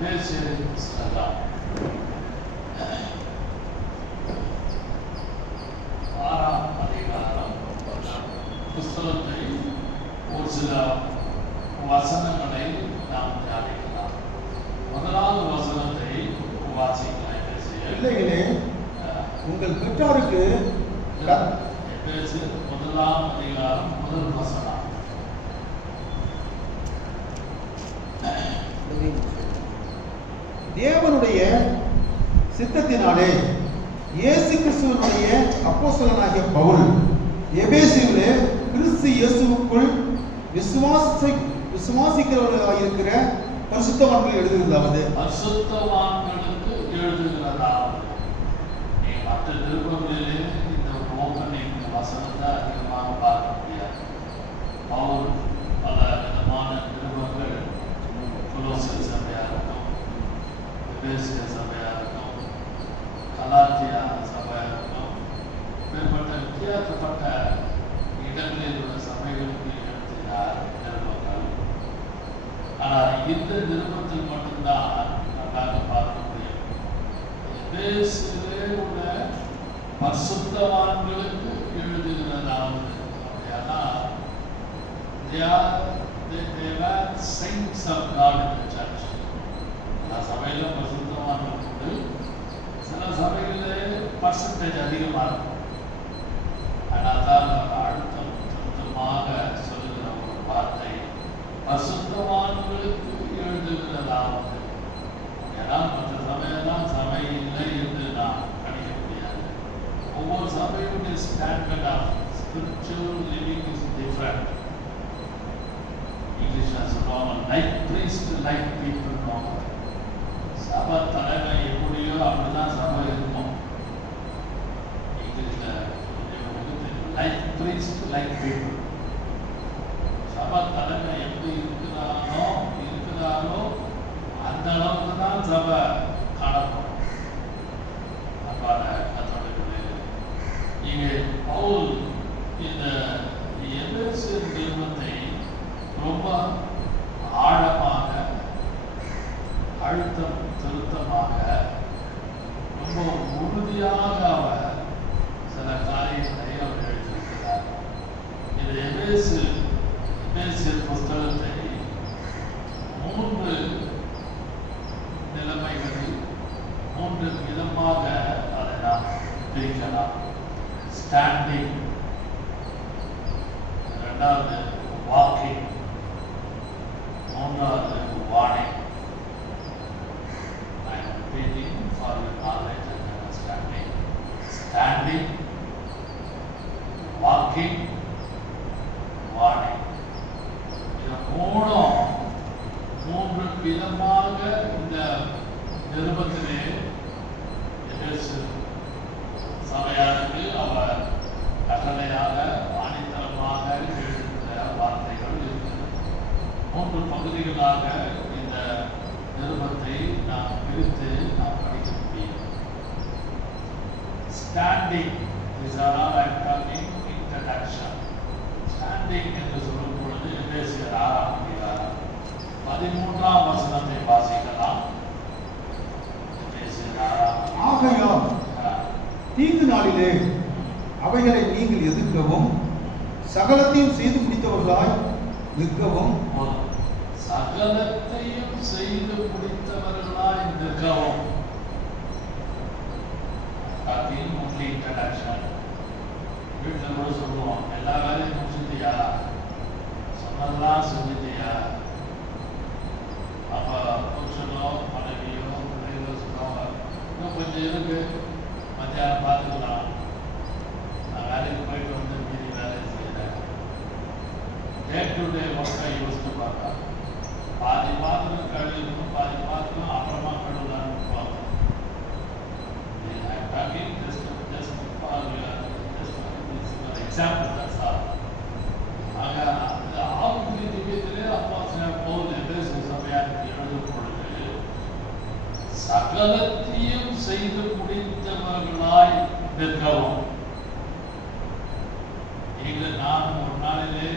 எபேசியரின் புஸ்தகம் 6ஆம் அதிகாரம் புஸ்தகத்தை ஒரு சில வசனங்களை நாம் தியானிக்கலாம். முதலாவது வசனத்தை வாசிக்கலாம். பிள்ளைகளே, உங்கள் பெற்றோருக்கு எபேசியர் 1ஆம் அதிகாரம் 1 வசனம். தேவனுடைய சித்தத்தினாலே இயேசு கிறிஸ்துவினுடைய அப்போஸ்தலனாகிய பவுல் எபேசியிலே கிறிஸ்து இயேசுவுக்குள் விசுவாசிக்கிறவர்களாக இருக்கிற பரிசுத்தவான்கள் எழுதுகிறதாவது, பரிசுத்தவான்களுக்கு எழுதுகிறதாவது. மற்ற நிருபங்களிலே இந்த ஓப்பனிங் வசனத்தை அதிகமாக பார்க்க முடியாது. பவுல் பல விதமான நிருபங்கள் கொலோசியர் சபையாக இருக்கும், எபேசிய சபையாக இருக்கும், கலாத்தியா சபையாக இருக்கும், மேற்பட்ட வித்தியாசப்பட்ட இடங்களில் உள்ள சபைகளுக்கு எழுதினார் நிருபங்கள். ஆனால் இந்த நிருபத்தில் மட்டும்தான் நன்றாக பார்க்க முடியும். எபேசியிலே உள்ள பரிசுத்தவான்களுக்கு எழுதுகிறதாவது. அப்படியானா they were saints of God in the church. எல்லா சபையிலும் பரிசுத்தவான்கள் உண்டு. சில சபைகளிலே பர்சன்டேஜ் அதிகமாக இருக்கும். ஆனால் தான் அழுத்தம் திருத்தமாக சொல்லுகிற ஒரு வார்த்தை பரிசுத்தவான்களுக்கு எழுதுகிறதாவது. ஏன்னா மற்ற சபையெல்லாம் சபை இல்லை என்று நாம் கணிக்க முடியாது. ஒவ்வொரு சபையுடைய standard of spiritual living is different. இங்கிலீஷ்ல சொல்லுவாங்க லைக் ப்ரீஸ்ட் லைக் பீப்புள். சபை தலைமை எப்படியோ அப்படிதான் சபை இருக்கும். இங்கிலீஷ்ல லைக் ப்ரீஸ்ட் லைக் பீப்புள். சபை தலைமை எப்படி இருக்கிறாரோ அந்த அளவுக்கு தான் சபை காணப்படும். அன்பான கத்தோலிக்கர்களே, இங்கே பவுல் இந்த எபேசியர் நிருபத்தை ரொம்ப ஆழமாக, அழுத்தம் திருத்தமாக, ரொம்ப உறுதியாக அவர் சில காரியங்களை அவர் எழுதியிருக்கிறார். இந்த எபேசியர் புஸ்தகத்தை 3 நிலைமைகளில் 3 விதமாக அதை நாம் பிரிக்கலாம். ஸ்டாண்டிங், இரண்டாவது வாக்கிங், மூன்றாவது warning. I am repeating for your knowledge and understanding. Standing, walking, warning. இது 3 விதமாக இந்த நிருபத்திலே எபேசியர் சபையாருக்கு அவர் கட்டளையாக ஆணித்தரமாக எழுதுகிற வார்த்தைகள் இருக்கிறது. 3 பகுதிகளாக இந்த நிருபத்தை நாம் பிரித்து நாம் படிக்க முடியும். Standing is all I am talking introduction. Standing என்று சொல்லும் பொழுது எபேசியர் 6ஆம் அதிகாரம் 13ஆம் வசனத்தை வாசிக்கலாம். எபேசியர் 6ஆம் ஆகையால் தீங்கு நாளிலே அவைகளை நீங்கள் எதிர்க்கவும் சகலத்தையும் செய்து முடித்தவர்களாய் நிற்கவும். சகலத்தையும் செய்து முடித்தவர்களாய் நிற்கவும். இன்ட்ரடக்ஷன். வீட்டில் கூட சொல்லுவோம், எல்லா வேலையும் முடிச்சுட்டியா, சொன்னதெல்லாம் செஞ்சுட்டியா. அப்போ புருஷனோ மனைவியோ பிள்ளைகளோ சொல்லுவாங்க, இன்னும் கொஞ்சம் இருக்கு, மத்தியானம் பார்த்துக்கலாம், நான் வேலைக்கு போயிட்டு வந்து மீதி வேலையை செய்கிறேன். டே டு டே ஒர்க்கை யோசித்து பார்த்தா பாதி பாத்திரம் கழுவிக்கணும், பாதி பாத்திரம் அப்புறமா கழுவலான்னு இருப்பாங்க. எக்ஸாம்பிள் தான் சார். ஆக அந்த ஆவிக்குரிய திவ்யத்திலே அப்போஸ்தலனாகிய பவுல் எபேசிய சபையாருக்கு எழுதும் பொழுது சகலத்தையும் செய்து முடித்தவர்களாய் நிற்கவும். நீங்கள் நான் ஒரு நாளிலே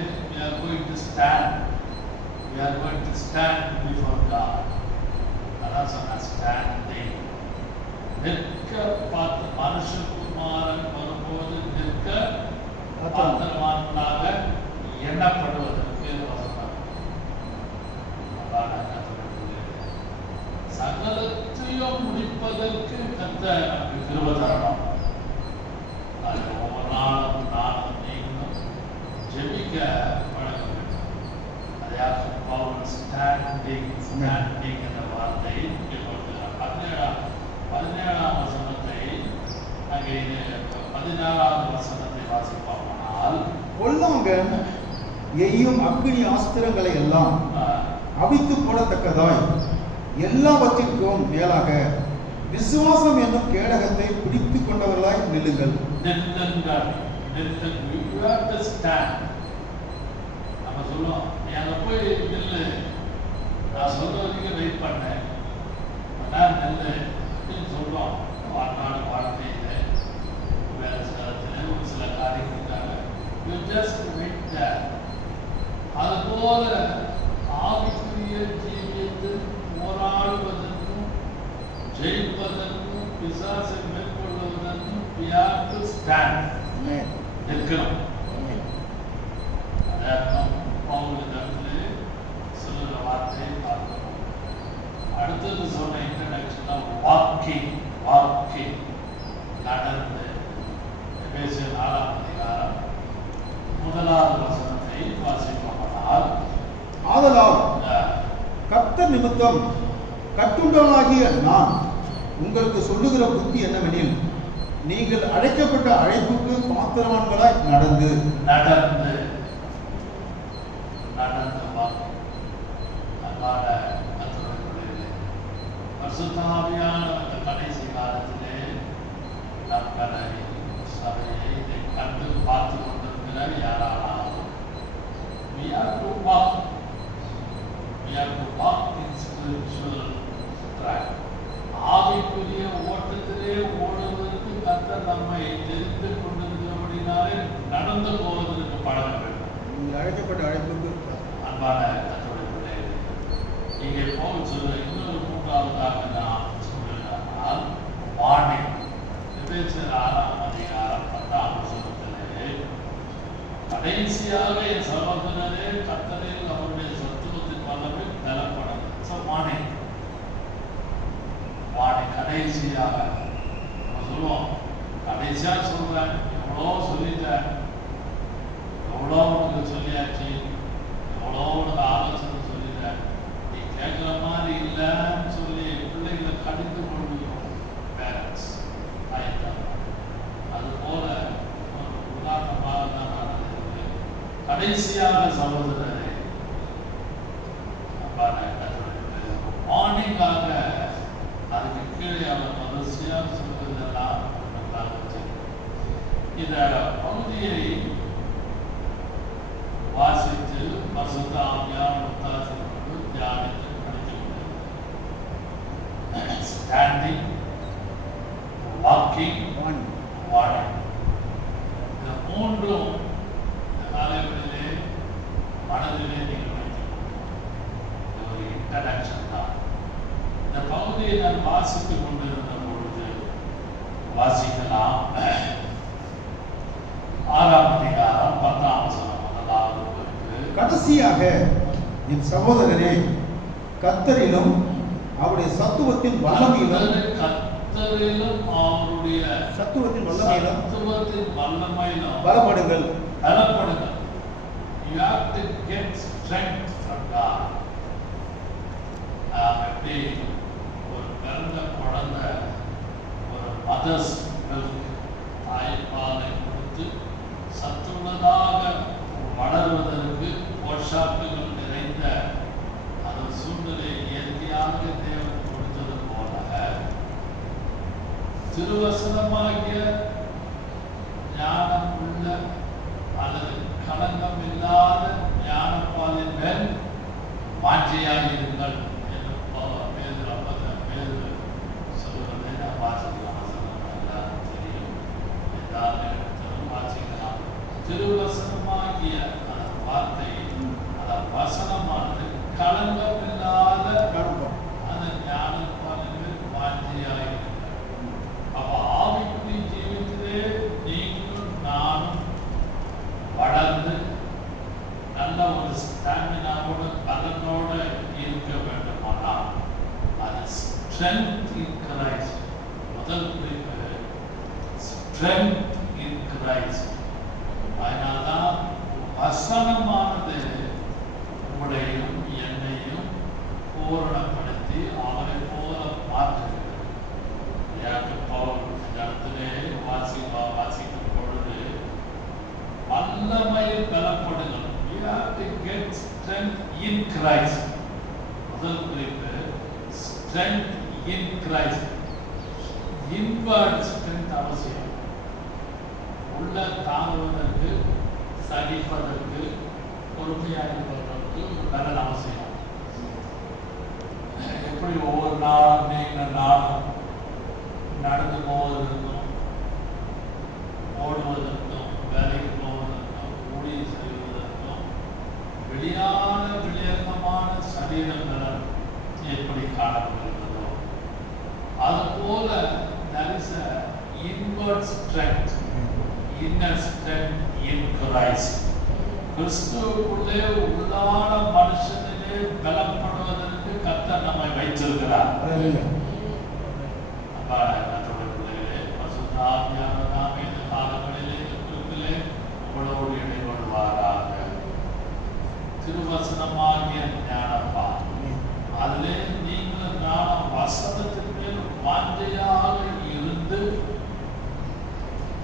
we are going to stand before God. அதான் சொன்ன ஸ்டாண்டிங். நிற்க பார்த்து மனுஷகுமாரன் வரும்போது நிற்க பாத்திரவான்களாக எண்ணப்படுவதற்கு வசனம். சகலத்தையும் முடிப்பதற்கு கர்த்தர் நமக்கு கிருபை தரணும். அது ஒவ்வொரு நாளும் நானும் நீங்களும் ஜெபிக்க பழக வேண்டும். அதையாக பவுல் ஸ்டாண்டிங் என்ற வார்த்தை கொடுக்கிறார். 17ஆம் வசனத்தை அங்கே 16வது வசனத்தை வாசிப்போமானால், பொல்லாங்கன் எய்யும் அக்கினி ஆஸ்திரங்களை எல்லாம் அவித்து போடத்தக்கதாய் எல்லாவற்றிற்கும் மேலாக விசுவாசம் என்னும் கேடகத்தை பிடித்துக் கொண்டவர்களாய் நில்லுங்கள். நம்ம சொல்லுவோம், நீ அங்க போய் நில்லு, நான் சொல்ற வரைக்கும் வெயிட் பண்ணேன், நெல்லு அப்படின்னு சொல்றோம். வாழ்நாடு வாழ்க்கையில வேலை ஸ்தலத்தில் ஒரு சில காரியங்களுக்காக அது போல ஆவிக்குரிய ஜீவியத்தில் போராடுவதற்கும் ஜெயிப்பதற்கும் பிசாசை மேற்கொள்வதற்கும் we have to stand. நிற்கணும். அதான் பவுலிடத்திலே சொல்லுற வார்த்தையை பார்க்கணும். அடுத்தது சொன்ன இன்ட்ரடக்ஷன்ல வாக்கிங் நடந்து எபேசியர் 4ஆம் அதிகாரம் 1வது வசனத்தை வாசிப்போமானால், ஆதலால் கர்த்தர் நிமித்தம் கட்டுண்டவனாகிய நான் உங்களுக்கு சொல்லுகிற புத்தி என்னவெனில், நீங்கள் அழைக்கப்பட்ட அழைப்புக்கு பாத்திரவான்களாய் நடந்து பரிசுத்த ஆவியானவர் அந்த கடைசி காலத்திலே நம்மளை சபையை இதை கண்டு பார்த்து கொண்டிருக்கிற யாரானாலும் we have to walk in spiritual track. ஆவிக்குரிய ஓட்டத்திலே ஓடுவதற்கு கர்த்தர் நம்மை தெரிந்து கொண்டிருக்கிறபடினாலே நடந்து போவதற்கு பழக வேண்டும். நீங்கள் அழைக்கப்பட்ட அழைப்புக்கு அன்பான கர்த்தருடைய பிள்ளைகளே, இங்கே பவுல் சொல்ற இன்னொரு 3வதாக நான் சொல்லுகிறால் வார்னிங். எபேசியர் 6ஆம் அதிகாரம் 10ஆம் வசனத்திலே, கடைசியாக என் சகோதரரே கர்த்தரில் அவருடைய சத்துவத்தின் வல்லமை பலப்படும். வார்னிங் கடைசியாக நம்ம சொல்லுவோம், கடைசியா சொல்றேன், எவ்வளோ சொல்லிட்டேன், எவ்வளோ உனக்கு சொல்லியாச்சு, எவ்வளோ உனக்கு ஆலோசனை சொல்லிட்டேன், நீ கேட்குற மாதிரி இல்லைன்னு சொல்லி பிள்ளைகளை கடிந்து கொள்கிறோம் பேரண்ட்ஸ். அது போல ஒரு உதாரணமாக தான் நடந்தது. கடைசியாக சகோதரரே மார்னிங்காக அதுக்கு கீழே அவர் மதர்சியாக சொல்வதெல்லாம் இந்த பகுதியை வாசித்து பரிசுத்த ஆவியானவர் ஒத்தாசை கொண்டு தியானித்து படித்து கொண்டு ஸ்டாண்டிங், வாக்கிங், வார்னிங், இந்த மூன்றும் இந்த காலைகளிலே மனதிலே நீங்கள் வைத்துக் கொள்ளுங்கள். ஒரு இன்ட்ரடக்ஷன் தான். இந்த பகுதியை நான் வாசித்துக் கொண்டிருந்த பொழுது வாசிக்கலாம். 6ஆம் அதிகாரம் 10ஆம் வசனம் 1வது. கடைசியாக என் சகோதரரே, கர்த்தரிலும் அவருடைய சத்துவத்தின் வல்லமையிலும் அவருடைய சத்துவத்தின் வல்லமையிலும் பலப்படுங்கள். You have to get strength from God. எப்படி ஒரு பிறந்த குழந்தை ஒரு மதர்ஸ் மில்க் தாய்ப்பாலை கொடுத்து சத்துள்ளதாக வளர்வதற்கு போஷாக்குகள் நிறைந்த அந்த சூழ்நிலை இயற்கையாக தேவன் கொடுத்தது போல திருவசனமாகிய ஞானம் உள்ள அல்லது களங்கம் இல்லாத ஞானப்பாலின் மேல் வாஞ்சையாயிருங்கள் என்று பேர் சொல்லுவதை நான் வாசிக்கலாம். வசனம் எல்லாரும் தெரியும், எல்லாரும் வாசிக்கலாம். திருவசனமாகிய அந்த வார்த்தை, அந்த வசனமானது களங்கம் இல்லாத அந்த ஞானம் strength in Christ. அதனால்தான் வசனமானது உங்களையும் என்னையும் பூரணப்படுத்தி அவரை போல மாற்றுகிறது. பவுல் இந்த இடத்திலே வாசிக்கும் பொழுது வல்லமையில் பலப்படுங்கள். We have to get strength in Christ. முதல் குறிப்பு strength in Christ. Inward strength அவசியம். உள்ள தாங்குவதற்கு, சகிப்பதற்கு, பொறுமையாக இருப்பதற்கு பலன் அவசியம். எப்படி ஒவ்வொரு நாளும் நீங்கள் நாளும் நடந்து போவதற்கும், ஓடுவதற்கும், வேலைக்கு போவதற்கும், ஊழியம் செய்வதற்கும் வெளியங்கமான சரீரங்கள் எப்படி காணப்படுகிறதோ அதுபோல there is a inward strength, inner strength in Christ. கிறிஸ்துவுக்குள்ளே உள்ளான மனுஷனிலே பலப்படுவதற்கு கர்த்தர் நம்மை வைத்திருக்கிறார். கர்த்தருடைய பரிசுத்த ஆவியானவர் நாமே இந்த காலங்களிலே இந்த குறிப்பிலே உங்களோடு இடைபடுவாராக. திருவசனமாகிய ஞானப்பான், அதிலே நீங்கள் ஞானம் வசனத்தின் மேல் வாஞ்சையாக இருந்து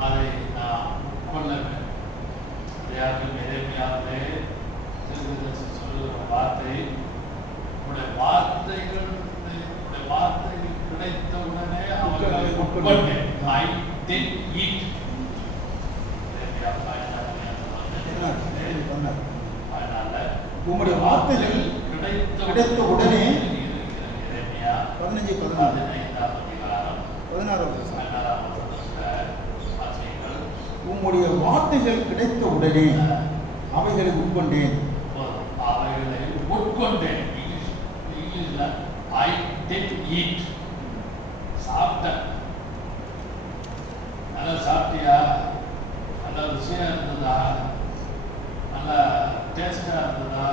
அதை நாம் கொள்ள வேண்டும். எரேமியாவிலே தீர்க்கதரிசி சொல்லுகிற வார்த்தை, உங்களுடைய வார்த்தைகள் கிடைத்தவுடனே அவர்களை உட்கொண்டேன். I did eat. அதனால உங்களுடைய வார்த்தைகள் கிடைத்த உடனே 15:16 உம்முடைய வார்த்தைகள் கிடைத்த உடனே அவைகளை உட்கொண்டேன். இங்கிலீஷ்ல I did eat. சாப்பிட்டேன். நல்லா சாப்பிட்டியா? நல்லா ருசியா இருந்ததா? நல்லா டேஸ்டா இருந்ததா?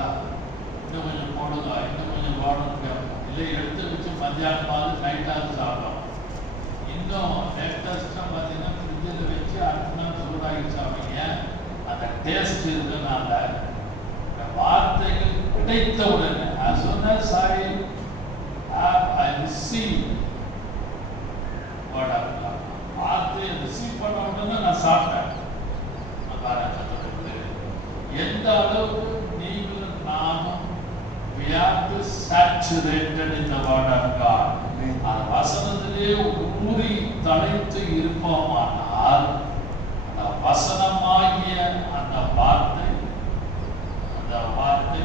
இன்னும் கொஞ்சம் போடுங்க, இன்னும் கொஞ்சம் போடுங்க. இல்லை எடுத்து வச்சு மத்தியானமாவது நைட்டாவது சாப்பிடும். இன்னும் லேட்டஸ்டாக பார்த்தீங்கன்னா ஃப்ரிட்ஜில் வச்சு அடுத்த நாள் சூடாகி சாப்பிட்டீங்க. அந்த டேஸ்ட் இருக்கிறதுனால வார்த்தைகள் கிடைத்த உடனே as soon as I receive word of God, வார்த்தையை ரிசீவ் பண்ண உடனே நான் சாப்பிட்டேன். எந்த அளவுக்கு நீங்களும் நானும் we have to saturated in the word of God. அந்த வசனத்திலே ஊறி தழைத்து இருப்போமானால் அந்த வசனமாகிய அந்த வார்த்தை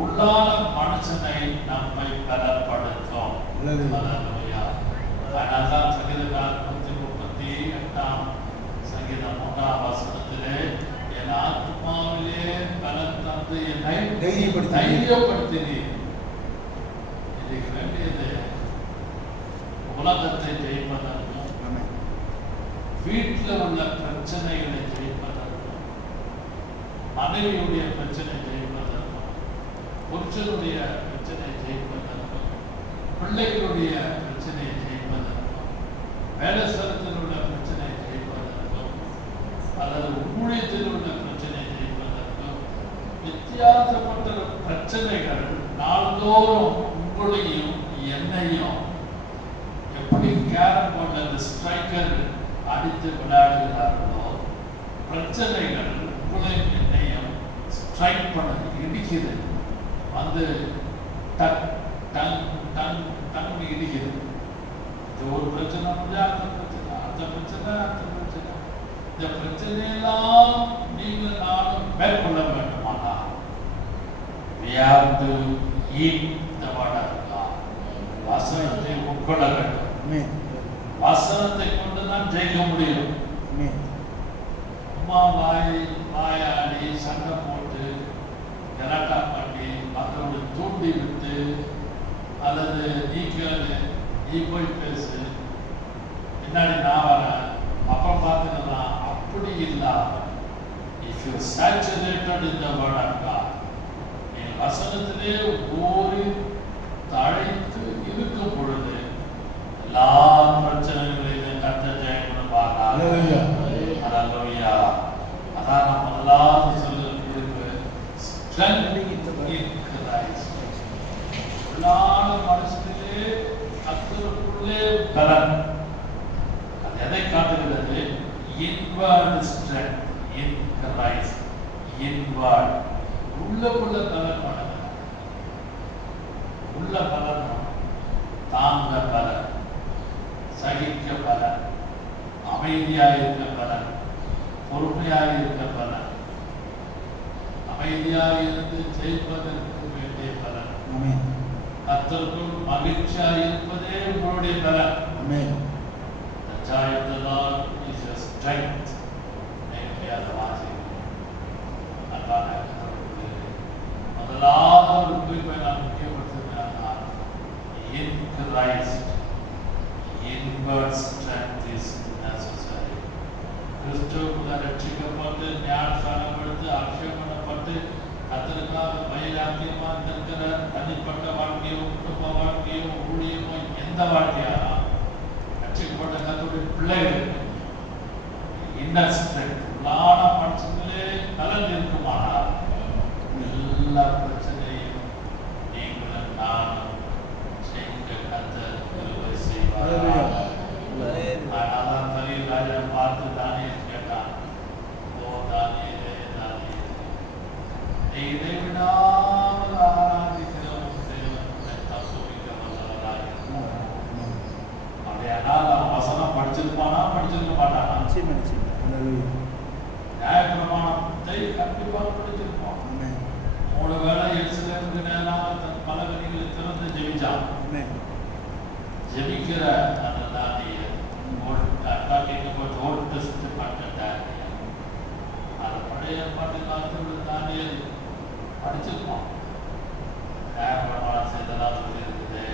உள்ளான மனுஷனை நம்மை பலப்படுத்தும். அதனால்தான் சங்கீதக்காரர் 138 சங்கீதம் 3 வசனத்திலே என் ஆத்மாவிலே பலன் தந்து என்னை தைரியப்படுத்தினீர். இதுக்கு வேண்டியது உலகத்தை ஜெயிப்பதற்கும், வீட்டில் உள்ள பிரச்சனைகளை ஜெயிப்பதற்கும், மனைவியுடைய பிரச்சனை ஜெயிப்பதற்கும், புருஷனுடைய பிரச்சனை ஜெயிப்பதற்கும், பிள்ளைகளுடைய பிரச்சனையை ஜெயிப்பதற்கும், வேலை ஸ்தலத்தில் உள்ள பிரச்சனையை ஜெயிப்பதற்கும், அல்லது ஊழியத்தில் உள்ள பிரச்சனையை ஜெயிப்பதற்கும், வித்தியாசப்பட்ட பிரச்சனைகள் நாள்தோறும் உங்களையும் என்னையும் எப்படி கேரம் போர்டில் ஸ்ட்ரைக்கர் அடித்து விளையாடுகிறார்களோ, பிரச்சனைகள் உங்களையும் என்னையும் ஸ்ட்ரைக் பண்ணது, இடிக்கிறது, வந்து டக் டன் டன் டன் இடிக்கிறது. இது ஒரு பிரச்சனை முடிஞ்சா அந்த பிரச்சனை. இந்த பிரச்சனையெல்லாம் நீங்கள் நானும் மேற்கொள்ள வேண்டுமானா we have to eat the word of God. வசனத்தை உட்கொள்ள வேண்டும். வசனத்தை கொண்டு தான் ஜெயிக்க முடியும். அம்மா வாயாடி சண்டை போட்டு கலாட்டா பண்ணி மற்றவங்களை தூண்டி விட்டு, அல்லது நீ போய் பேசு, பின்னாடி நான் வரேன், அப்புறம் பார்த்துக்கலாம், அப்படி இல்லாம if you saturated in the word of God, என் வசனத்திலே ஊறி தழைத்து இருக்கும் பொழுது எல்லா பிரச்சனைகளையும் கர்த்தர் ஜெயம் கொடுப்பார். எதை காட்டுகிறது? இன்வர்ட் ஸ்ட்ரென்த் இன் கிரைஸ்ட். இன்வர்ட் உள்ளுக்குள்ள பலன் பண்ணுங்க. உள்ள பலன் தாங்க பலன், சகிக்க பலன், அமைதியாயிருக்க பலன், பொறுமையாயிருக்க பலன், அமைதியாயிருந்து ஜெயிப்பதற்கு வேண்டிய பலன், கர்த்தருக்குள் மகிழ்ச்சியாயிருப்பதே உங்களுடைய பலன். The joy of the Lord is your strength. நேர்மையாக வாசிக்கிறோம். அன்பான கர்த்தருக்குள்ளே முதலாவது ஒரு குறிப்பை நான் முக்கியப்படுத்துகிறேன்னா, in Christ inward strength is necessary. கிறிஸ்துவுக்குள்ள ரட்சிக்கப்பட்டு ஞானஸ்நானப்படுத்தி அபிஷேகம் பண்ணப்பட்டு கர்த்தருக்காக வைராக்கியமா இருக்கிற தனிப்பட்ட வாழ்க்கையோ குடும்ப வாழ்க்கையோ ஊழியமோ எந்த வாழ்க்கையா ரட்சிக்கப்பட்ட கர்த்தருடைய பிள்ளைகளுக்கு இன்னர் ஸ்ட்ரென்த் உள்ளான மனுஷங்களே பலன் இருக்குமானால் எல்லா பிரச்சனையும் நீங்களும் நானும் செய்கிற கர்த்தர் கிருபை செய்வார். ஆனால் பெரிய ராஜா பார்த்து தானியேல் கேட்டான், ஓ தானியேலே தானியேலே, நீ இடைவிடாமல் ஆராதிக்கிற உன் தேவனை தப்புவிக்க வல்லவராய் இருக்கிறார். அப்படியானால் அவன் வசனம் படிச்சிருப்பானா படிச்சிருக்க மாட்டானா? நியாயப்பிரமாணத்தை கண்டிப்பாக படிச்சிருப்பான். 3 வேளை எருசலேமுக்கு நேராக தன் பலகணிகளை திறந்து ஜெபிச்சான். ஜெபிக்கிற அந்த தானியேல், Old Testament Daniel, அது பழைய ஏற்பாட்டு காலத்தில் தானியேல் படிச்சிருப்பான். நியாயப்பிரமாணம் செய்தெல்லாம் சொல்லியிருக்குது,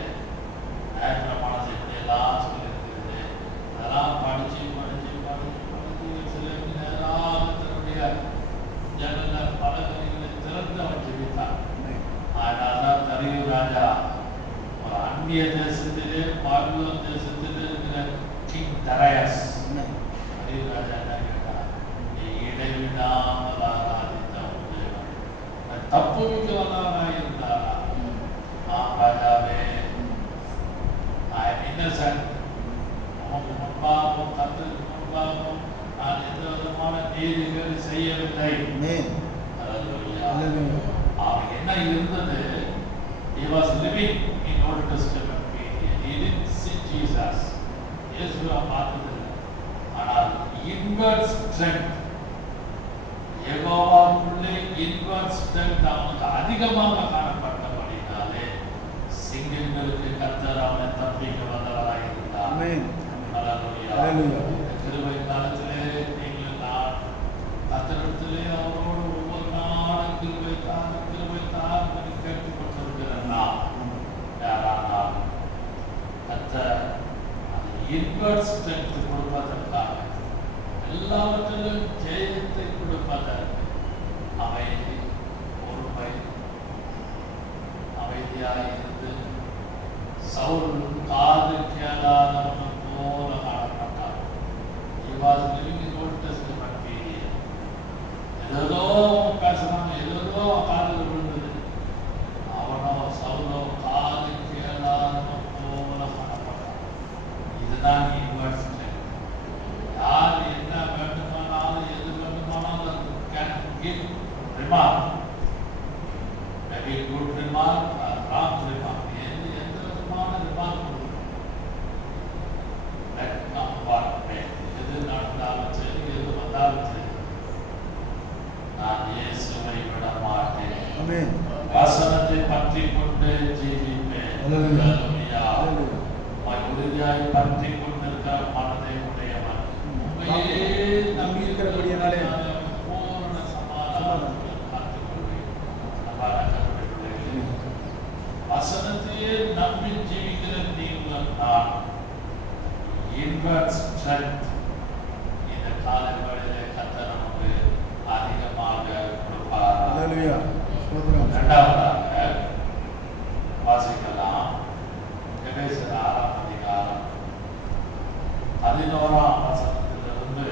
நியாயப்பிரமாணம் செய்யலாம் சொல்லியிருக்குது. அதெல்லாம் படிச்சு எருசலேமுக்கு நேராக தன்னுடைய ஜன்னல பலகணிகளை திறந்து அவன் ஜெபித்தான். அதனால்தான் தரியு ராஜா ஒரு அந்நிய தேசத்திலே பாபிலோன் தேசத்திலே இருக்கிற கிங் தரையஸ் தரியு ராஜா என்ன கேட்டார்? நீ இடைவிடாமல் ஆராதித்த உன் தேவன் தப்புவிக்க வல்லவனாய் இருந்தாரா? ராஜாவே, I am innocent. உமக்கு முன்பாகவும் கர்த்தருக்கு முன்பாகவும் நான் எந்த விதமான நீதிகளை செய்யவில்லை. அவன் என்ன இருந்தது? He was living in Old Testament period. He didn't see Jesus. இயேசுவை பார்த்ததில்லை. ஆனால் inward strength, யெகோவாவுக்குள்ளே inward strength அவனுக்கு அதிகமாக காணப்பட்டபடினாலே சிங்கங்களுக்கு கர்த்தர் அவனை தப்பிக்க வல்லவராய் இருந்தார். ஹல்லேலூயா. கிருபை காலத்திலே நீங்கள் நான் கர்த்தரிடத்திலே அவரோடு ஒவ்வொரு நாளும் கிருபை தார் என்று கேட்டுக்கொண்டிருக்கிறேன். யாரானால் கர்த்தர் அந்த இன்வர்ட் ஸ்ட்ரென்த் கொடுப்பதற்காக, எல்லாவற்றிலும் ஜெயத்தை கொடுப்பதற்கு அமைதி, பொறுமை, அமைதியாயிருந்து சவுல் காது கேளாதவன் போல காணப்பட்டான். He was living in Old Testament period. ஏதோ பேசுறாங்க, ஏதோ காதில் விழுந்தது. அவனோ சவுலோ காது கேளாதவன் போல காணப்பட்டான். இதுதான் இன்வர்ட் ஸ்ட்ரென்த். யார் என்ன வேண்டுமானாலும் எது வேண்டுமானாலும் can give remark, maybe good remark or wrong remark, எந்த விதமான ரிமார்க் எது நடந்தாலும் சரி, எது வந்தாலும் சரி, நான் இயேசுவை விட மாட்டேன், வசனத்தை பற்றி கொண்டு ஜீவிப்பேன். உறுதியாய் பற்றி கொண்டிருக்கிற மனதை உடையவன், உண்மையே நம்பி இருக்கிறபடியாலே பூரண சமாதானத்தை பார்த்துக் கொள்வேன். வசனத்தையே நம்பி ஜீவிக்கிற நீங்கள் நான் இன்வர்ட் ஸ்ட்ரென்த் இந்த காலங்களிலே கர்த்தர் நமக்கு அதிகமாக கொடுப்பார். இரண்டாவதாக வாசிக்கலாம் எபேசியர் 6ஆம் அதிகாரம் 11ஆம் வசனத்திலிருந்து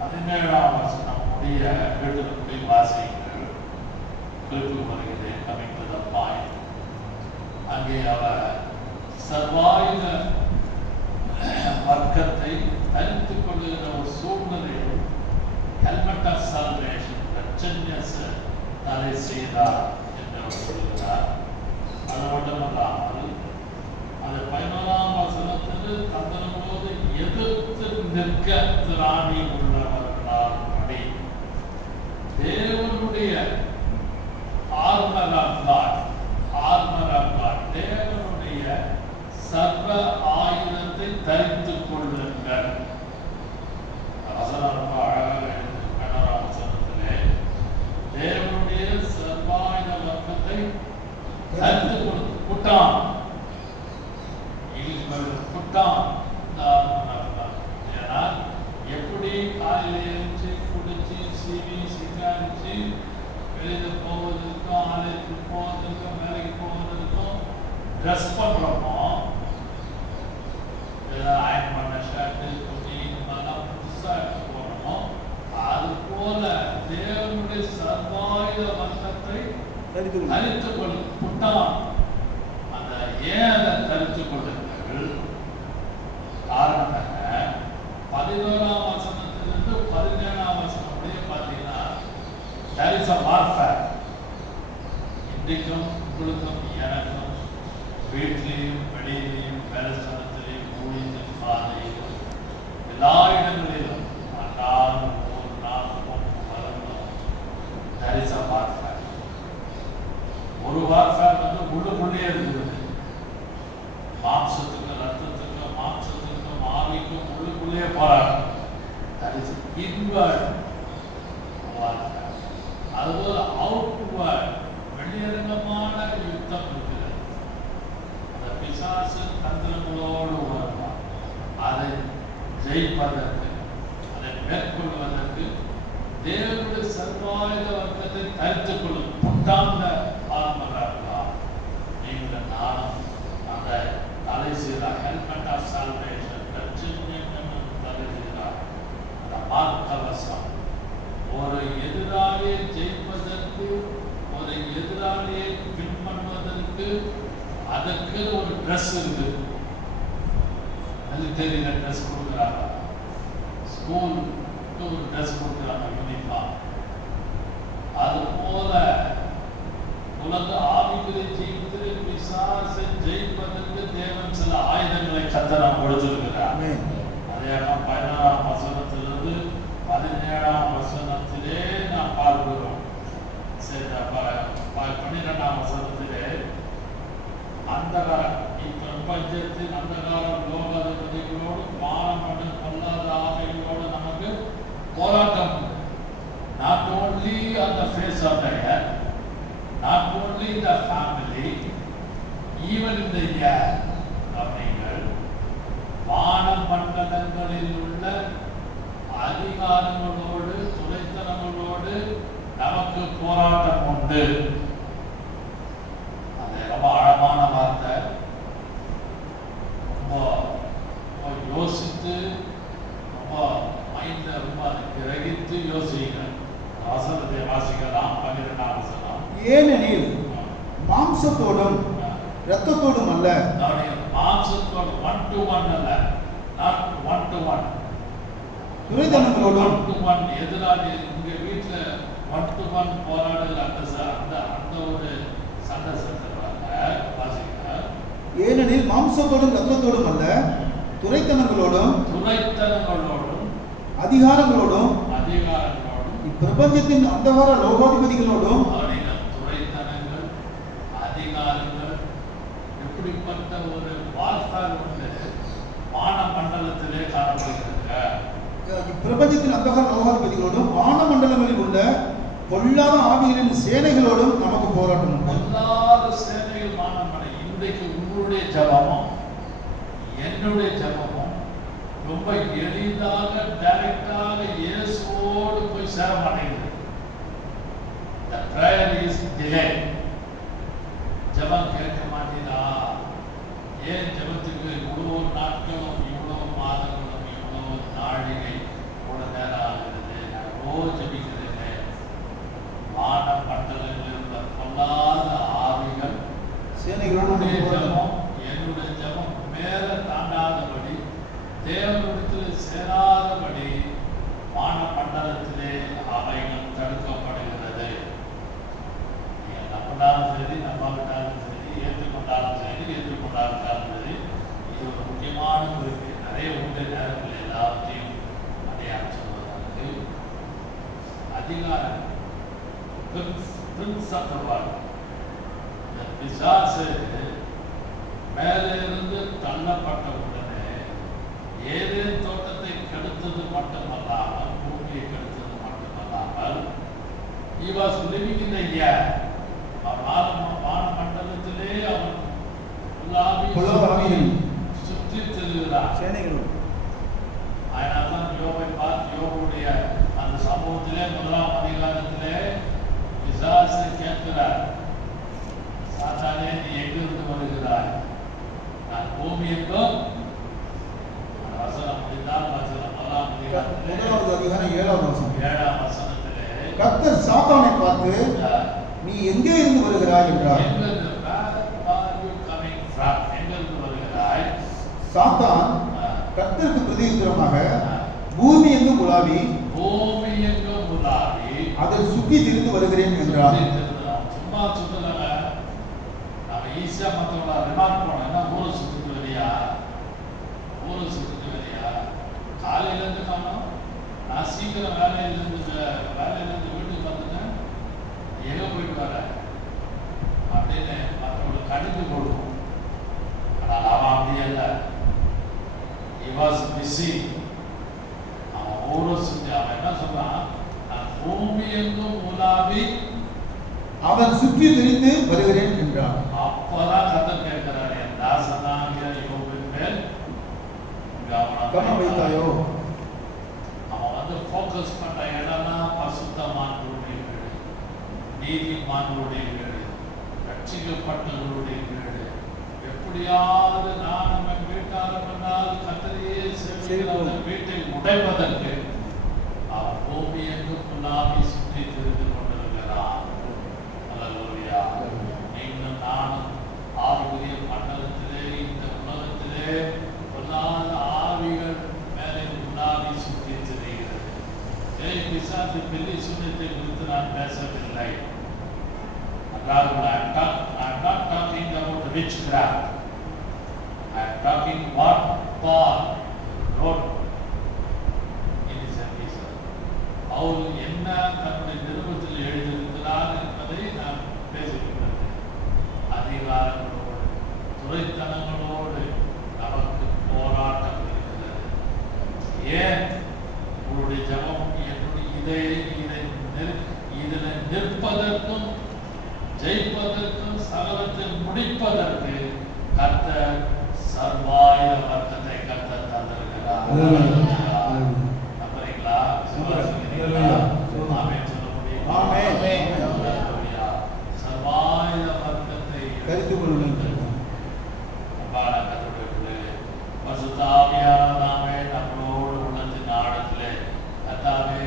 17ஆம் வசனம் முடிய வீட்டுக்கு போய் வாசிங்கள். குறிப்பு வருகிறேன். Coming to the point. அங்கே அவர் சர்வாயுத வர்க்கத்தை தரித்துக் கொள்ளுகிற ஒரு சூழ்நிலையில் ஹெல்மெட் ஆஃப் சால்வேஷன் தடை செய்தார் என்று அவர் சொல்கிறார். அது மட்டுமல்லாமல் அது 11ஆம் வசனத்தில் தந்தனோடு எதிர்த்து நிற்க திராணி உள்ளவர்களால் படி தேவனுடைய ஆர்மர் ஆஃப் காட் தேவனுடைய சர்வ ஆயுதத்தை தரித்துக் கொள்ளுங்கள். வசனம் ரொம்ப அழகாக எழுது. 11ஆம் வசனத்திலே தேவனுடைய சர்வாயுத வர்க்கத்தை தரித்துக் கொள் குட்டான் குட்டான். ஏன்னா எப்படி காலையில எழுந்து குடிச்சு சீவி சிங்காரிச்சு வெளியில் போவதற்கும் ஆலயத்துக்கு போவதற்கும் வேலைக்கு போவதற்கும் ட்ரெஸ் பண்றோமோ, அயன் பண்ண ஷர்ட்டு துணி இந்த மாதிரிலாம் புதுசாக எடுத்து போகிறோமோ, அது போல தேவனுடைய சர்வாயுத வர்க்கத்தை தரித்துக் கொள்ளு புட்டான். அந்த ஏன் அதை தரித்துக் கொள்ளுங்கள் காரணம் என்ன? 11ஆம் வசனத்திலிருந்து 17ஆம் வசனம் அப்படியே பார்த்தீங்கன்னா there is a warfare. இன்றைக்கும் உங்களுக்கும் எனக்கும் வீட்டிலையும் வெளியிலையும் வேலைஸ்தலத்திலையும் ஊழியத்தின் பாதையிலும் எல்லா இடங்களிலும் அன்றாடம் ஒரு நாள் வரணும். there is a warfare. ஒரு warfare வந்து உள்ளுக்குள்ளே இருக்குது. மாம்சத்துக்கு ரத்தத்துக்கு மாம்சத்துக்கும் ஆவிக்கும் உள்ளுக்குள்ளே போராடும். that is inward warfare. அதுபோல அவுட்வர்ட் வெளியரங்கமான யுத்தம் இருக்கிறது. அந்த பிசாசின் தந்திரங்களோடு வருவான். அதை ஜெயிப்பதற்கு, அதை மேற்கொள்வதற்கு தேவனுடைய சர்வாயுத வர்க்கத்தை தரித்துக் கொள்ளும் புட்டாந்த ஆத்மராக நீங்கள் நானும் அந்த தலை செய்கிறார். ஹெல்மெட் ஆஃப் சால்வேஷன் தலை செய்கிறார். அந்த மார்க்கவசம் ஒரு எதிராளியை ஜெயிப்பதற்கு, ஒரு எதிராளியை வின் பண்ணுவதற்கு அதற்கு ஒரு ட்ரெஸ் இருக்கு. மிலிட்டரியில ட்ரெஸ் கொடுக்குறாங்க, ஸ்கூலுக்கு ஒரு ட்ரெஸ் கொடுக்குறாங்க, யூனிஃபார்ம். அது போல உலக ஆவிகளை ஜெயித்து பிசாசை ஜெயிப்பதற்கு தேவன் சில ஆயுதங்களை கர்த்தர் கொடுத்திருக்கிறார். அதே 11ஆம் வசனத்திலிருந்து 17ஆம் வசனத்திலே நாம் பார்க்கிறோம். 12ஆம் வசனத்திலே அந்தகார இப்பிரபஞ்சத்தின் அந்தகார லோகாதிபதிகளோடு வானமண்டல பொல்லாத ஆவிகளோடு நமக்கு போராட்டம். Not only on the face of the earth, not only in the family, even in the air. நீங்கள் வான மண்டலங்களில் உள்ள அதிகாரங்களோடு துணைத்தனங்களோடு நமக்கு போராட்டம் உண்டு. அது ரொம்ப ஆழமான வார்த்தை. ரொம்ப யோசித்து ரொம்ப மைண்ட ரொம்ப கிரகித்து யோசிங்க. வசனத்தை வாசிக்கலாம். 12ஆம் வசனம். ஏனெனில் மாம்சத்தோடும் இரத்தத்தோடும் அல்ல. மாம்சத்தோடு 1 to 1 அல்ல, not 1 to 1. துரைத்தனங்களோடும் 1 to 1 எதிராளி உங்க வீட்டுல 1 to 1 போராடல் அந்த ஒரு சண்டை சத்துறாங்க. வாசிக்க. ஏனெனில் மாம்சத்தோடும் இரத்தத்தோடும் அல்ல, துரைத்தனங்களோடும் அதிகாரங்களோடும் இப்பிரபஞ்சத்தின் அந்தகார லோகாதிபதிகளோடும். துரைத்தனங்கள், அதிகாரங்கள், எப்படிப்பட்ட ஒரு வார்ஃபேர் உண்டு வான மண்டலத்திலே காணப்படுகிறது. இப்பிரபஞ்சத்தின் அந்தகார லோகாதிபதிகளோடும் வான மண்டலங்களில் உள்ள பொல்லாத ஆவிகளின் சேனைகளோடும் நமக்கு போராட்டம் உண்டு. பொல்லாத சேனைகள் மாணவனை. இன்றைக்கு உங்களுடைய ஜபமும் என்னுடைய ஜபமும் ரொம்ப எளிதாக டைரக்டாக இயேசுவோடு போய் சேர மாட்டேங்குது. The prayer is delayed. ஜபம் கேட்க மாட்டீங்களா? ஏன் ஜபத்துக்கு இவ்வளோ நாட்களும் இவ்வளோ மாதங்களும் இவ்வளோ நாழிகை இவ்வளோ நேரம் ஆகுது? நான் ரோஜ் ஜபிக்கிறேன். வான மண்டலங்களில் உள்ள பொல்லாத ஆவிகள் சேனைகளுடைய ஜபம் என்னுடைய ஜபம் மேல தாண்டாதபடி தேவனுடைய சேராதபடி வான மண்டலத்திலே அவைகள் தடுக்கப்படுகிறது. நீங்கள் நம்பினாலும் சரி, நம்பாவிட்டாலும் சரி, ஏற்றுக்கொண்டாலும் சரி, ஏற்றுக்கொண்டாவிட்டாலும் சரி, இது ஒரு முக்கியமான குறிப்பு. நிறைய உண்டு நேரத்தில் எல்லாத்தையும் அடையாளம் சொல்வதற்கு அதிகாரம் இந்த பிசாசு மேலிருந்து தள்ளப்பட்ட உடனே ஏதேன் தோட்டத்தை கெடுத்தது மட்டுமல்லாமல், பூமியை கெடுத்தது மட்டுமல்லாமல், he was living in the air. வான மண்டலத்திலே அவன் சுற்றி திரிகிறான். அதனால்தான் யோபை பார்த்து யோபுடைய அந்த சம்பவத்திலே 1ஆம் அதிகாரத்திலே பிசாசு கேட்கிறார், சாத்தானே நீ எங்கிருந்து வருகிறாய்? நான் பூமி எங்கும். வசனம் முடிந்தால் வசனம் 1ஆம் அதிகாரத்திலே 7ஆம் வசனத்திலே கர்த்தர் சாத்தானை பார்த்து நீ எங்கே இருந்து வருகிறாய் என்றார். எங்கிருந்து வருகிறாய்? சாத்தான் கர்த்தருக்கு பிரதியுத்தரமாக பூமி எங்கும் உலாவி அதை சுற்றி திரிந்து வருகிறேன் என்றார். சும்மா சுத்தல நம்ம ஈஸியா மற்றவங்கள ரிமார்க் பண்ணோம். என்ன ஊரை சுத்துக்கு வரியா, ஊரை சுத்துக்கு வரியா? காலையில இருந்து காணும், நான் சீக்கிரம் வேலையிலிருந்து வீட்டுக்கு வந்துட்டேன், எங்க போயிட்டு வரேன் அப்படின்னு மற்றவங்களுக்கு கடிந்து கொடுக்கும். ஆனால் அவன் அப்படியே இல்லை. He was busy. அவன் ஊரை சுத்தி அவன் என்ன சொல்றான், நான் பூமி எங்கும் உலாவி அவன் சுற்றி திரிந்து வருகிறேன் என்றான். அப்பதான் கர்த்தர் கேட்கிறார், என் தாசனாகிய யோபின் மேல் கவனம் வைத்தாயோ? அவன் வந்து ஃபோக்கஸ் பண்ற இடம்னா பரிசுத்தமானவருடைய வீடு, நீதிமான்களுடைய வீடு, ரட்சிக்கப்பட்டவர்களுடைய வீடு. எப்படியாவது நான் நம்ம வீட்டாளர் பண்ணால் கர்த்தரையே சேவிக்கிற வீட்டை உடைப்பதற்கு அவன் பூமி எங்கும் உலாவி சுற்றி திரிந்து கொண்டிருக்கிறான். அல்லேலூயா. நீங்களும் நானும் ஆவிக்குரிய மண்டலத்திலே, இந்த உலகத்திலே பொல்லாத ஆவிகள் மேலே உலாவி சுற்றி திரிகிறது. பிசாசு பில்லி சுண்ணத்தை குறித்து நான் பேசவில்லை. I'm not talking about witchcraft. I'm talking what Paul wrote in his epistle. அவர் என்ன தன்னுடைய நிருபத்தில் எழுதியிருக்கிறார் என்பதை நான் பேசுகின்றேன். அதிகாரங்களோடு, துறைத்தனங்களோடு நமக்கு போராட்டம் இருக்கிறது. ஏன் உங்களுடைய ஜபம் இதில் நிற்பதற்கும் ஜெயிப்பதற்கும் சகலத்தை முடிப்பதற்கு கர்த்தர் சர்வாயுத வர்க்கத்தை கர்த்தர் தந்திருக்கிறார். நம்புறீங்களா? விசுவாசிக்கிறீங்களா? ஆமென் சொல்ல முடியுமா? சர்வாயுத வர்க்கத்தை கருத்து கொள்ளுங்கள். அன்பான கர்த்தருடைய பிள்ளைகளே, பரிசுத்த ஆவியானவராமே நம்மளோடு உள்ளத்தின் ஆழத்திலே கர்த்தாவே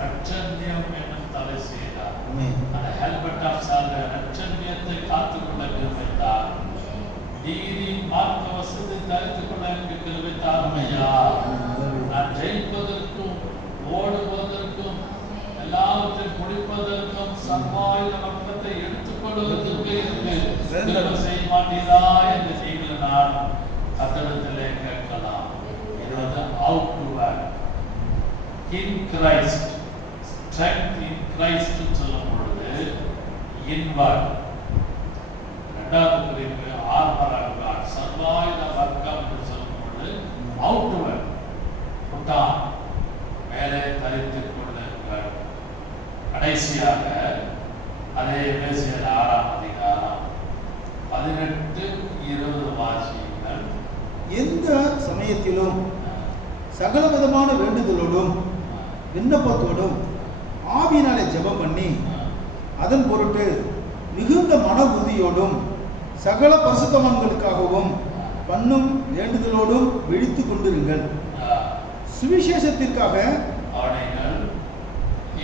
ரட்சண்யம் என்னும் தலை செய்தார். அந்த ஹெல்மெட் ஆஃப் சால்வேஷன் ரட்சண்யத்தை காத்துக்கொள்ள கிருபைத்தார். நீதி மார்க்க வசதி தரித்துக் கொள்ள எனக்கு கிருபைத்தார். ஐயா, நான் ஜெயிப்பதற்கும் ஓடுவதற்கும் எல்லாவற்றையும் முடிப்பதற்கும் சர்வாயுத வர்க்கத்தை எடுத்துக்கொள்வதற்கு எனக்கு செய்ய மாட்டீரா என்று நீங்கள் நான் கர்த்தரிடத்திலே கேட்கலாம். இது வந்து out to word in Christ, strength in Christ சொல்லும் பொழுது இன்வர்ட். 2வது குறிப்பு ஆர்மர் ஆஃப் காட், சர்வாயுத வர்க்கம் என்று சொல்லும் பொழுது அவுட்வர்ட், புட்டான் மேலே தரித்துக் கொள்ளுங்கள். கடைசியாக அதே எபேசியர் 6ஆம் அதிகாரம் 18-20 வாசியுங்கள். எந்த சமயத்திலும் சகல விதமான வேண்டுதலோடும் விண்ணப்பத்தோடும் ஆவியினாலே ஜெபம் பண்ணி அதன் பொருட்டு மிகுந்த மன உறுதியோடும் சகல பரிசுத்தவான்களுக்காகவும் பண்ணும் வேண்டுதலோடும் விழித்துக் கொண்டிருங்கள். சுவிசேஷத்திற்காக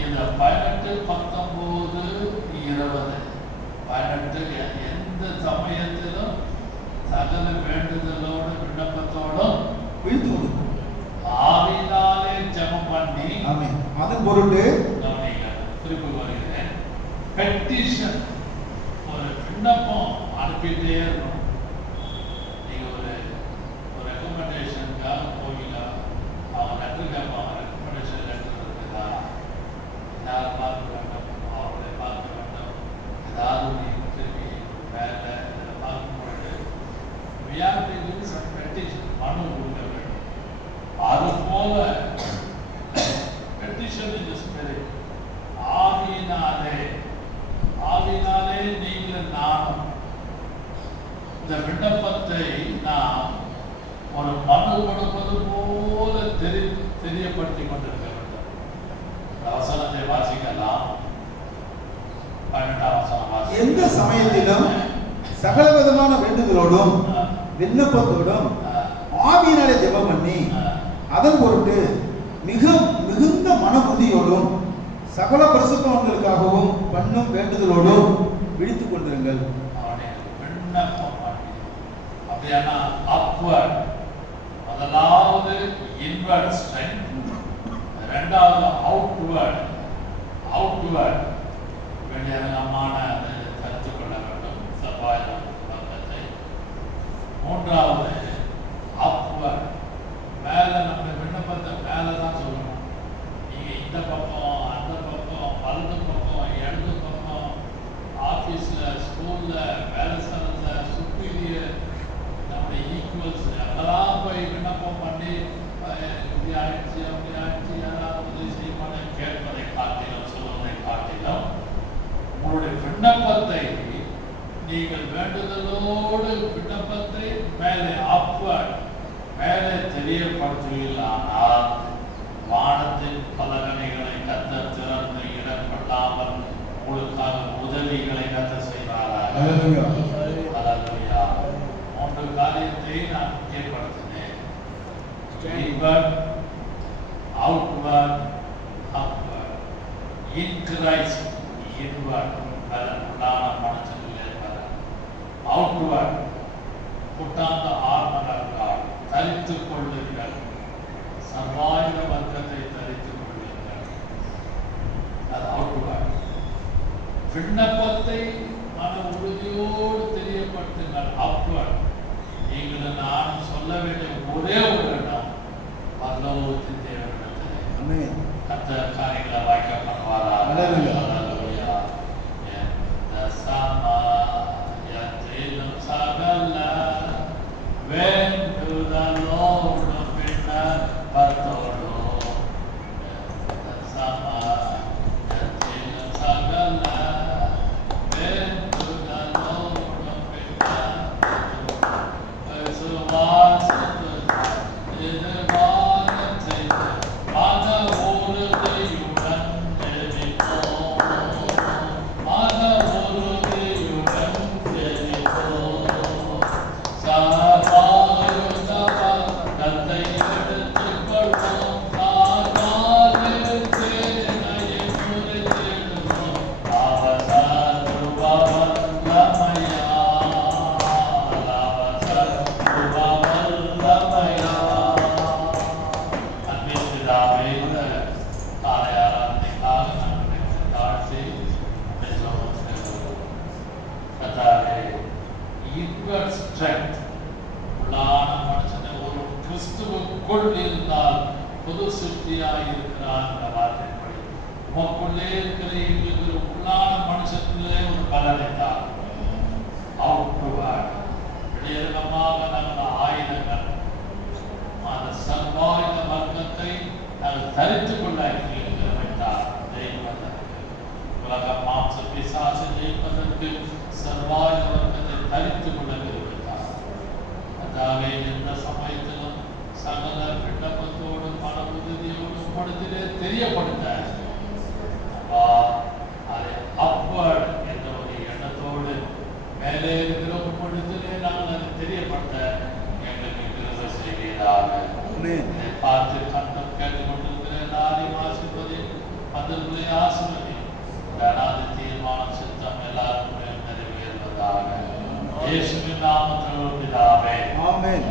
இந்த 18, 19, 20 18 எந்த சமயத்திலும் சகல வேண்டுதலோடும் விண்ணப்பத்தோடும் விழித்துக் கொண்டிருங்கள். ஆவி அதன் பொருட்டு திருப்பி வருகிறேன். பெட்டிஷன், ஒரு விண்ணப்பம் அனுப்பிட்டே இருக்கணும். நீங்க ஒரு ரெக்கமெண்டேஷனுக்காக போவீங்களா, அவங்க லெட்டர் கேட்பாங்க, ரெக்கமெண்டேஷன் லெட்டர் இருக்குதா, யார் பார்க்க வேண்டும், அவர்களை பார்க்க வேண்டும், ஏதாவது ஒரு இன்டர்வியூ வேலை இதில் பார்க்கும் பொழுது பெட்டிஷன் மனு கொடுக்க வேண்டும். அது போல பெட்டிஷன் இன் தி ஸ்பிரிட், ஆவியினாலே நீங்கள் நானும் இந்த விண்ணப்பத்தை நாம் ஒரு மனு கொடுப்பது போல தெரியப்படுத்திக் கொண்டிருக்க வேண்டும். வசனத்தை வாசிக்கலாம். 12ஆம் வசனம். எந்த சமயத்திலும் சகல விதமான வேண்டுதலோடும் விண்ணப்பத்தோடும் ஆவியினாலே ஜெபம் பண்ணி அதன் பொருட்டு மிகுந்த மனபுத்தியோடும் சகல பரிசுத்தவான்களுக்காகவும் பண்ணும் வேண்டுதலோடும் விழித்துக் கொண்டிருங்கள். அப்படியானா அப்வர்ட், முதலாவது இன்வர்ட் ஸ்ட்ரெங்த், இரண்டாவது அவுட்வர்ட் வெளியரங்கமான கருத்து கொள்ள வேண்டும் செவ்வாய் பக்கத்தை, மூன்றாவது அப்வர்ட், மேல நம்ம விண்ணப்பத்தை மேல தான் சொல்லணும். நீங்க இந்த பக்கம் அந்த பக்கம் வலது பக்கம் இடது பக்கம் ஆபீஸ்ல ஸ்கூல்ல வேலை ஸ்தலத்துல சுப்பீரியர் நம்முடைய ஈக்குவல்ஸ் அதெல்லாம் போய் விண்ணப்பம் பண்ணி இப்படி ஆயிடுச்சு அப்படி ஆயிடுச்சு யாராவது உதவி செய்யமான கேட்பதை காட்டிலும் சொல்வதை காட்டிலும் உங்களுடைய விண்ணப்பத்தை நீங்கள் வேண்டுதலோடு விண்ணப்பத்தை மேலே அப்வர்ட் மேலே தெரியப்படுத்துவீர்களானால் வானத்தின் பலகணிகளை கர்த்தர் திறந்து இடம் கொள்ளாமல் உங்களுக்காக உதவிகளை கர்த்தர் செய்வாராக. ஹல்லேலூயா. மூன்று காரியத்தை நான் முக்கியப்படுத்தினேன். Inward, outward, upward. In Christ inward பலனுள்ளான மனசிலே பலன். அவுட்வர்ட் புட்டாந்த ஆர்மர்கள் தரித்துக் கொள்ளுங்கள், சர்வாயுத வர்க்கத்தை தரித்துக் கொள்ளுங்கள். அது அவுட்வர்ட். விண்ணப்பத்தை மன உறுதியோடு தெரியப்படுத்துங்கள். அப்வர்ட், நீங்கள் நான் சொல்ல வேண்டிய ஒரே ஒரு இடம் பரலோகத்தின் தேவனிடத்திலே கர்த்தர் காரியங்களை வாய்க்க பண்ணுவாராக. ஹல்லேலூயா. எந்த சமயத்திலும் சகல வேண்டுதலோடும் விண்ணப்பத்தோடும் எந்த சமயத்திலும் சகல வேண்டுதலோடும் விண்ணப்பத்தோடும் சுவாசத்துடன் எதிர்வானம் செய்து மன உறுதியுடன் ஜெபிப்போம். மன உறுதியுடன் ஜெபிப்போம். சர்வாயுத வர்க்கத்தை எடுத்துக் கொள்வோம். நானாலும் சேனையை முறித்திடுவோம். அவர் சர்வவல்லமையால், அவர் சர்வவல்லமையால். அன்பின் பிதாவே, இந்த காலை ஆராதனைக்காக நன்றி தாழ்த்தி ஜெபம் செய்கிறோம். கர்த்தாவே, இன்வர்ட் ஸ்ட்ரெங்த் உள்ளான மனுஷனை ஒரு கிறிஸ்துவுக்குள் இருந்தால் புது சிருஷ்டியாய் இருக்கிறான் என்ற வார்த்தைப்படி உமக்குள்ளே இருக்கிற எங்களுக்கு உள்ளான மனுஷத்திலே ஒரு பலனை தான். அவுட்வர்ட் வெளியரங்கமாக நாங்கள் ஆயுதங்கள் அந்த சர்வாயுத வர்க்கத்தை நாங்கள் தரித்துக் கொள்ள வைத்தார். ஜெயிப்பதற்கு உலக மாம்ச பிசாசை ஜெயிப்பதற்கு சர்வாயுத வர்க்கத்தை தரித்துக் கொள்ள வைத்தார். அதாவே எந்த சமயத்திலும் சகல விண்ணப்பத்தோடு மன உறுதியோடு உம்மிடத்திலே தெரியப்படுத்த அதை அப்வர்ட் என்ற ஒரு எண்ணத்தோடு மேலே இருக்கிற உம்மிடத்திலே நாங்கள் அதை தெரியப்படுத்த எங்களுக்கு கிருபை செய்வீராக. இதை பார்த்து கண்டம் கேட்டுக்கொண்டிருக்கிற எல்லாரையும் ஆசீர்வதி, மற்றவர்களை ஆசீர்வதி. அனாதை தீர்மானம் சித்தம் எல்லாருக்கும் நிறைவேறுவதாக. இயேசுவின் நாமத்தில் பிதாவே. ஆமென்.